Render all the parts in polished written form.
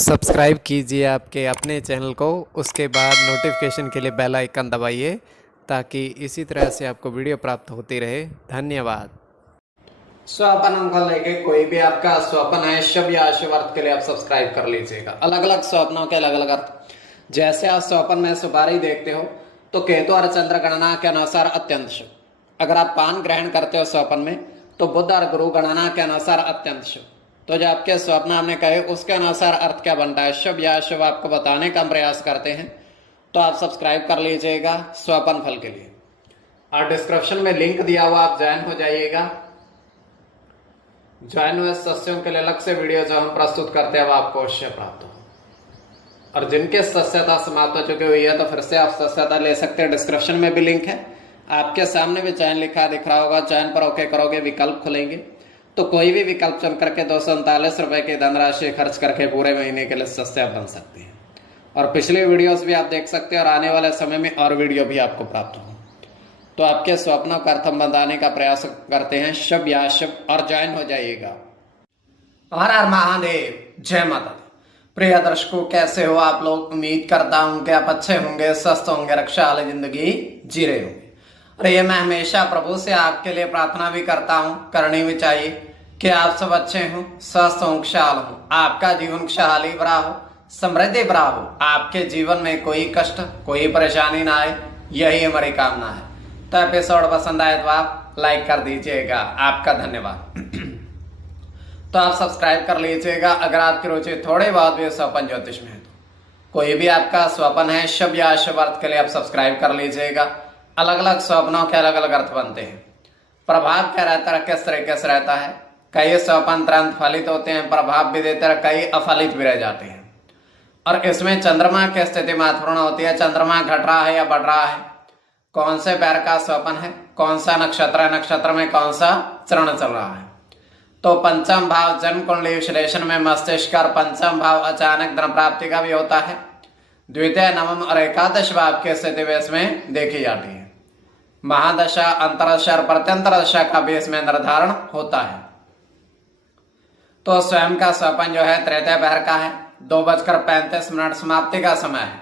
Subscribe कीजिए आपके अपने चैनल को, उसके बाद नोटिफिकेशन के लिए बेल आइकन दबाइए ताकि इसी तरह से आपको वीडियो प्राप्त होती रहे। धन्यवाद। स्वपन अंक लेके कोई भी आपका स्वपन है शुभ या अशुभ अर्थ के लिए आप सब्सक्राइब कर लीजिएगा। अलग अलग स्वप्नों के अलग अलग अर्थ। जैसे आप स्वपन में सुपारी देखते हो तो केतु और चंद्र गणना के अनुसार अत्यंत शुभ। अगर आप पान ग्रहण करते हो स्वपन में तो बुध और गुरु गणना के अनुसार अत्यंत शुभ। तो जो आपके स्वप्न हमने कहे उसके अनुसार अर्थ क्या बनता है, शुभ या अशुभ, आपको बताने का हम प्रयास करते हैं। तो आप सब्सक्राइब कर लीजिएगा स्वपन फल के लिए, और डिस्क्रिप्शन में लिंक दिया हुआ, आप ज्वाइन हो जाइएगा। ज्वाइन हुए सदस्यों के लिए अलग से वीडियो जो हम प्रस्तुत करते हैं वो आपको अवश्य प्राप्त हो। और जिनके सदस्यता समाप्त हो चुकी हुई है तो फिर से आप सदस्यता ले सकते हैं। डिस्क्रिप्शन में भी लिंक है, आपके सामने भी चयन लिखा दिख रहा होगा। चयन पर ओके करोगे, विकल्प खुलेंगे तो कोई भी विकल्प चुन करके 239 रुपए की धनराशि खर्च करके पूरे महीने के लिए सदस्य बन सकते हैं। और पिछले वीडियोस भी आप देख सकते हैं और आने वाले समय में और वीडियो भी आपको प्राप्त हो। तो आपके स्वप्नों का अर्थ हम बताने का प्रयास करते हैं, शुभ या अशुभ, और ज्वाइन हो जाइएगा। हर हर महादेव, जय माता दी। प्रिय दर्शकों, कैसे हो आप लोग? उम्मीद करता हूं कि आप अच्छे होंगे, स्वस्थ होंगे, रक्षा वाली जिंदगी जी रहे होंगे। और ये मैं हमेशा प्रभु से आपके लिए प्रार्थना भी करता हूं, करनी भी चाहिए कि आप सब अच्छे हो, स्वस्थ हो, खुशहाल हो, आपका जीवन खुशहाली भरा हो, समृद्धि भरा हो, आपके जीवन में कोई कष्ट, कोई परेशानी ना आए, यही हमारी कामना है। तो एपिसोड पसंद आए तो आप लाइक कर दीजिएगा, आपका धन्यवाद। तो आप सब्सक्राइब कर लीजिएगा अगर आपकी रुचि थोड़ी बहुत भी स्वपन ज्योतिष में है। तो कोई भी आपका स्वपन है शुभ या अशुभ अर्थ के लिए आप सब्सक्राइब कर लीजिएगा। अलग अलग स्वप्नों के अलग अलग अर्थ बनते हैं। प्रभाव क्या रहता है, किस तरीके से रहता है। कई स्वपन तुरंत फलित होते हैं, प्रभाव भी देते हैं, कई अफलित भी रह जाते हैं। और इसमें चंद्रमा की स्थिति महत्वपूर्ण होती है। चंद्रमा घट रहा है या बढ़ रहा है, कौन से पैर का स्वपन है, कौन सा नक्षत्र है, नक्षत्र में कौन सा चरण चल रहा है। तो पंचम भाव जन्म कुंडली विश्लेषण में मस्तिष्क और पंचम भाव अचानक धन प्राप्ति का भी होता है। द्वितीय, नवम और एकादश भाव की स्थिति भी इसमें देखी जाती है। महादशा, अंतरदशा और प्रत्यंतर दशा का भी इसमें निर्धारण होता है। तो स्वयं का स्वपन जो है तृतीय पहर का है, 2:35 समाप्ति का समय है।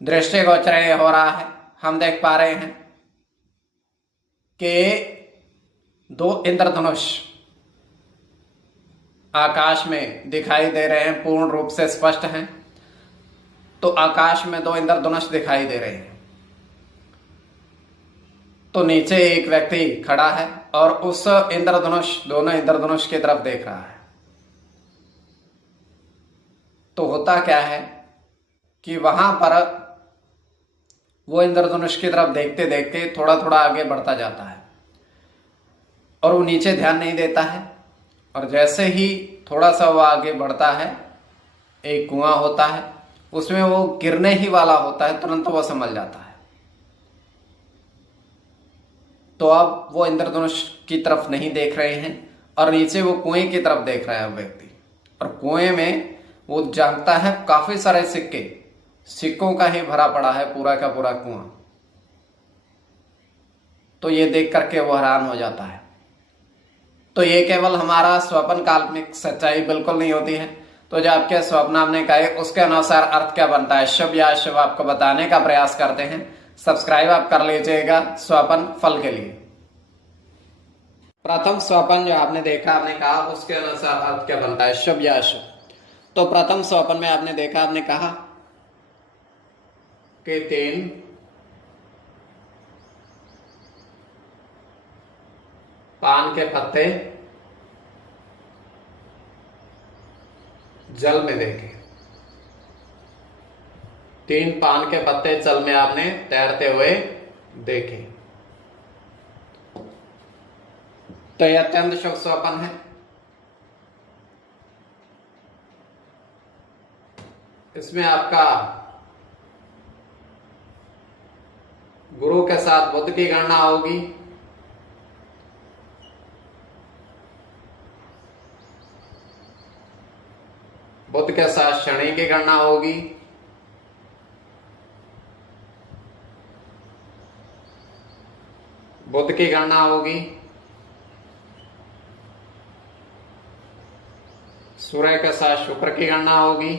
दृष्टि गोचर हो रहा है, हम देख पा रहे हैं कि 2 इंद्रधनुष आकाश में दिखाई दे रहे हैं, पूर्ण रूप से स्पष्ट हैं। तो आकाश में 2 इंद्रधनुष दिखाई दे रहे हैं। तो नीचे एक व्यक्ति खड़ा है और उस इंद्रधनुष, दोनों इंद्रधनुष की तरफ देख रहा है। तो होता क्या है कि वहां पर वो इंद्रधनुष की तरफ देखते देखते थोड़ा थोड़ा आगे बढ़ता जाता है और वो नीचे ध्यान नहीं देता है। और जैसे ही थोड़ा सा वो आगे बढ़ता है, एक कुआं होता है, उसमें वो गिरने ही वाला होता है, तुरंत वो समझ जाता है। तो अब वो इंद्रधनुष की तरफ नहीं देख रहे हैं और नीचे वो कुएं की तरफ देख रहा है व्यक्ति। और कुएं में वो जानता है काफी सारे सिक्कों का ही भरा पड़ा है पूरा का पूरा कुआं। तो ये देख करके वो हैरान हो जाता है। तो ये केवल हमारा स्वप्न काल्पनिक, सच्चाई बिल्कुल नहीं होती है। तो जो आपके स्वप्न हमने कहे उसके अनुसार अर्थ क्या बनता है, शुभ या अशुभ, आपको बताने का प्रयास करते हैं। सब्सक्राइब आप कर लीजिएगा स्वपन फल के लिए। प्रथम स्वपन जो आपने देखा, आपने कहा उसके अनुसार अर्थ क्या बनता है, शुभ या अशुभ। तो प्रथम स्वपन में आपने देखा, आपने कहा कि 3 पान के पत्ते जल में देखे। 3 पान के पत्ते जल में आपने तैरते हुए देखे। तो यह अत्यंत शुभ स्वप्न है। इसमें आपका गुरु के साथ बुध की गणना होगी। बुध के साथ शनि की गणना होगी। बुध की गणना होगी। सूर्य के साथ शुक्र की गणना होगी,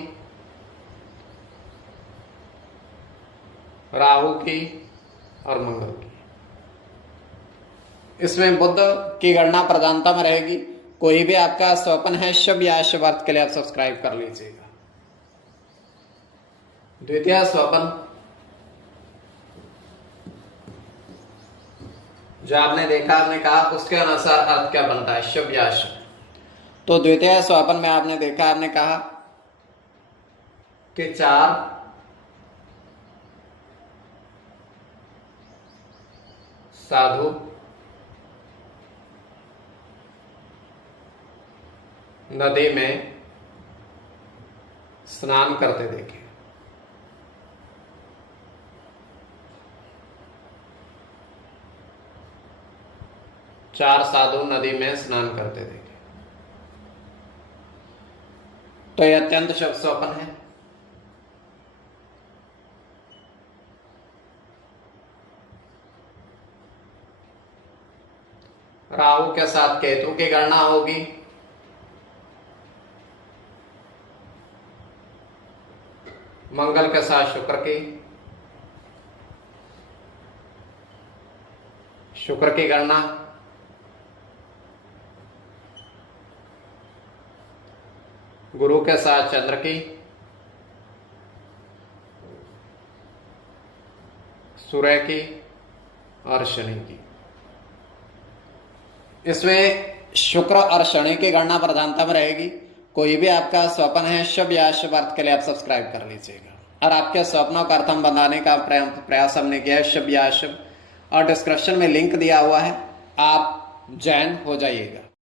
राहु की और मंगल की। इसमें बुध की गणना प्रधानता में रहेगी। कोई भी आपका स्वप्न है शुभ या अशुभ अर्थ के लिए आप सब्सक्राइब कर लीजिएगा। द्वितीय स्वप्न जो आपने देखा, आपने कहा, उसके अनुसार अर्थ क्या बनता है, शुभ या अशुभ। तो द्वितीय स्वप्न में आपने देखा, आपने कहा कि 4 साधु नदी में स्नान करते देखे। चार साधु नदी में स्नान करते देखे। तो यह अत्यंत शुभ स्वप्न है। राहु के साथ केतु की गणना होगी। मंगल के साथ शुक्र की, शुक्र की गणना, गुरु के साथ चंद्र की, सूर्य की और शनि की। इसमें शुक्र और शनि की गणना प्रधानता में रहेगी। कोई भी आपका स्वप्न है शुभ या अशुभ अर्थ के लिए आप सब्सक्राइब कर लीजिएगा। और आपके स्वप्नों का अर्थ हम बनाने का प्रयास हमने किया है, शुभ या अशुभ, और डिस्क्रिप्शन में लिंक दिया हुआ है, आप ज्वाइन हो जाइएगा।